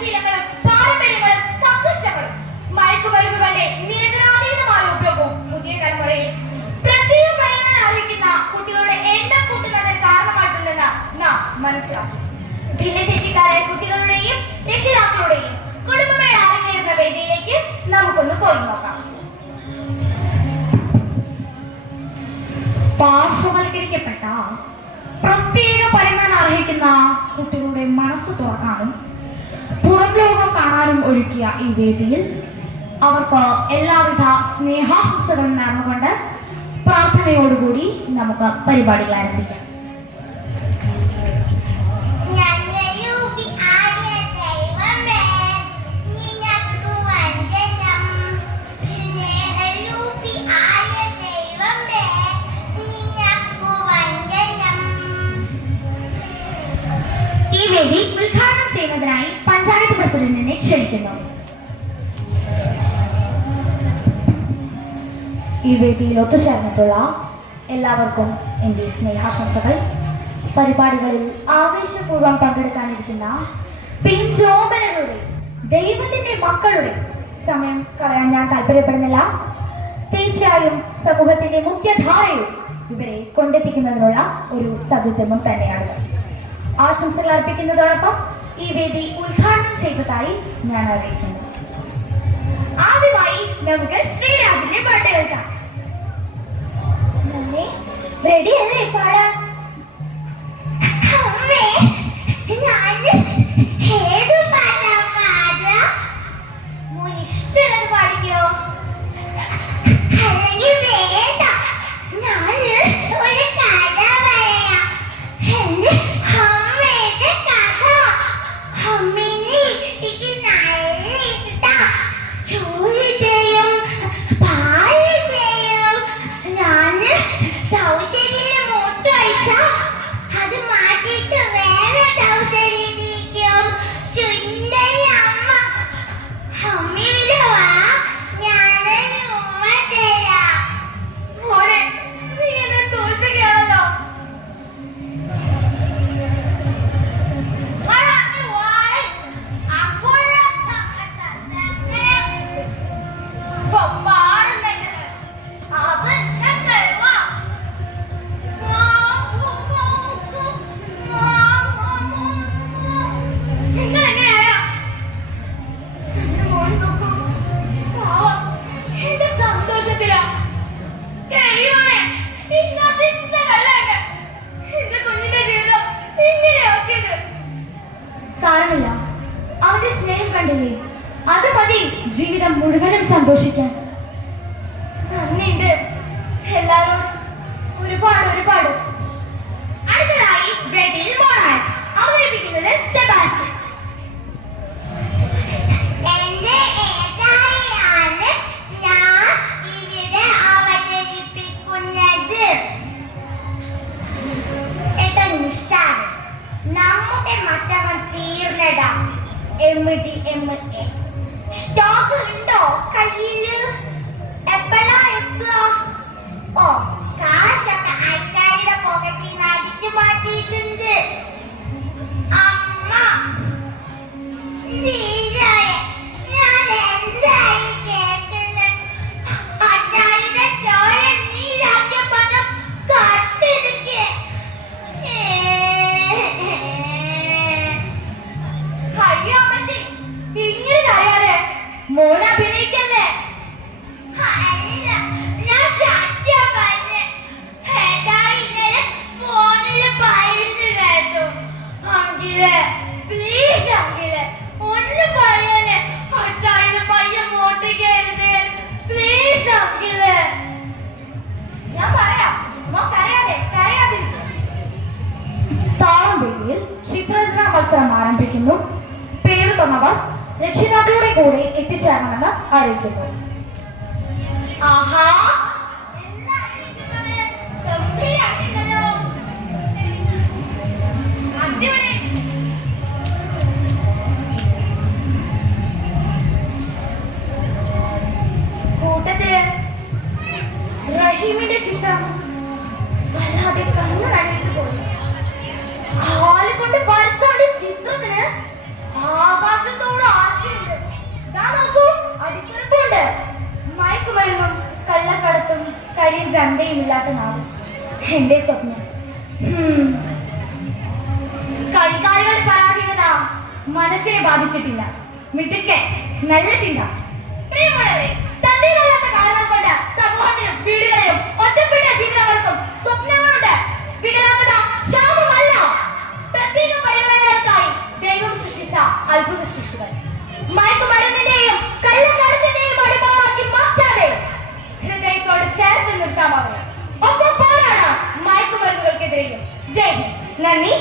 ശീലങ്ങളും പാരമ്പര്യങ്ങളും സംഘർഷങ്ങളും മയക്കുമരുന്നുകളുടെ നിരന്തരാതീതമായ ഉപയോഗവും പുതിയ തലമുറയിൽ പ്രത്യേക പരിഗണന അർഹിക്കുന്ന കുട്ടികളുടെ എണ്ണം കൂട്ടുന്നതിന് കാരണമായിട്ടുണ്ടെന്ന് നാം മനസ്സിലാക്കി. ഭിന്നശേഷിക്കാരായ കുട്ടികളുടെയും രക്ഷിതാക്കളുടെയും കുടുംബമേള അരങ്ങേറുന്ന വേദിയിലേക്ക് നമുക്കൊന്ന് പോയി നോക്കാം. പാർശ്വവൽക്കരിക്കപ്പെട്ട പ്രത്യേക പരിഗണന അർഹിക്കുന്ന കുട്ടികളുടെ മനസ്സ് തുറക്കാനും പുറം ലോകം കാണാനും ഒരുക്കിയ ഈ വേദിയിൽ അവർക്ക് എല്ലാവിധ സ്നേഹാശംസകളും നേർന്നുകൊണ്ട് പ്രാർത്ഥനയോടുകൂടി നമുക്ക് പരിപാടികൾ ആരംഭിക്കാം. ഈ വേദി ഉദ്ഘാടനം ചെയ്യുന്നതിനായി പഞ്ചായത്ത് പ്രസിഡന്റിനെ ക്ഷണിക്കുന്നു. ഈ വേദിയിൽ ഒത്തുചേർന്നിട്ടുള്ള എല്ലാവർക്കും എൻ്റെ സ്നേഹാശംസകൾ. പരിപാടികളിൽ ആവേശപൂർവ്വം പങ്കെടുക്കാനിരിക്കുന്ന പിഞ്ചോമനകളുടെ ദൈവത്തിന്റെ മക്കളുടെ സമയം കളയാൻ ഞാൻ താല്പര്യപ്പെടുന്നില്ല. തീർച്ചയായും സമൂഹത്തിന്റെ മുഖ്യധാരയും ഇവരെ കൊണ്ടെത്തിക്കുന്നതിനുള്ള ഒരു സദുദ്യമം തന്നെയാണ്. ആശംസകൾ അർപ്പിക്കുന്നതോടൊപ്പം ഈ വേദി ഉദ്ഘാടനം ചെയ്തതായി ഞാൻ അറിയിക്കുന്നു. ആദ്യമായി നമുക്ക് ശ്രീരാജിന്റെ പാട്ട് കേൾക്കാം. റെഡി അല്ലേ പാടാൻ? ഇഷ്ടമുള്ളത് പാടിക്കോ. സാരമില്ല, അവന്റെ സ്നേഹം കണ്ടില്ലേ, അത് മതി ജീവിതം മുഴുവനും സന്തോഷിക്കാൻ. നന്ദിയുണ്ട് എല്ലാവരോടും, ഒരുപാട് ഒരുപാട്. അടുത്തതായി വേദിയിൽ മോണാക് അവതരിപ്പിക്കുന്നത് സെബാസ്റ്റ്യൻ. നമ്മുടെ മറ്റവൻ തീർന്നടാ. സ്റ്റോക്ക് ഉണ്ടോ കയ്യില്? എപ്പോഴാ എത്തുക? ഓ, കാശൊക്കെ അയക്കാരുടെ പോക്കറ്റിൽ നിന്ന് അടിച്ചു മാറ്റിയിട്ടുണ്ട്. അമ്മ ഞാൻ എന്തായി കേൾക്കുന്നത്? അച്ചായുടെ ചോര നീരാക്കിയ പദം കാത്തിരിക്കേ. ഇങ്ങനെ അറിയാതെ മോൻ അഭിനയിക്കല്ലേ? ഞാൻ സത്യം പറഞ്ഞ് ഇന്നലെ ഫോണില് പറയുന്നതായിരുന്നു. അങ്കിലെ പ്ലീസ് അങ്കിലെ ഒന്ന് പറയാനേ. അച്ചായത് പയ്യൻ മോട്ടേക്ക് എഴുതുക പ്ലീസ് അങ്കിലെ. ഞാൻ പറയാം, കരയാതിരിക്കും. താളം വേദിയിൽ ചിത്രരചനാ മത്സരം ആരംഭിക്കുന്നു. പേര് തന്നവർ രക്ഷിതാക്കളുടെ കൂടെ എത്തിച്ചേരണമെന്ന് അറിയിക്കുന്നു. ആഹാ, കൂട്ടത്തില് റഹീമിന്റെ ചിത്രം വല്ലാതെ കണ്ണ് നനയിച്ചു പോയി. കാലുകൊണ്ട് വരച്ചാടിയ ചിത്രത്തിന് ആകാശത്തോളം തന്തയുമില്ലാത്ത നാട് എന്റെ സ്വപ്നം. കളിക്കാരികളുടെ പരാധീനത മനസ്സിനെ ബാധിച്ചിട്ടില്ല. മിടുക്കൻ, നല്ല ചിന്ത. പ്രിയമുള്ളവരെ, തന്റേതല്ലാത്ത കാരണം കൊണ്ട് സമൂഹത്തിലും വീടുകളിലും ഒറ്റപ്പെട്ട ജീവിതങ്ങൾക്കും സ്വപ്നങ്ങളുണ്ട്. വികലാംഗത ശാപമല്ല, പ്രത്യേക പരിഗണനകൾക്കായി ദൈവം സൃഷ്ടിച്ച അത്ഭുത സൃഷ്ടികൾ. മയക്കുമരുന്നിന്റെയും കള്ളക്കടത്തിന്റെയും അടിമകളാക്കി മാറ്റാതെ ഹൃദയത്തോട് ചേർത്ത് നിർത്താമാവണം. ഒപ്പം പോരാടാം മയക്കുമരുന്നുകൾക്കെതിരെയും. ജയ് ഹിന്ദ്. നന്ദി.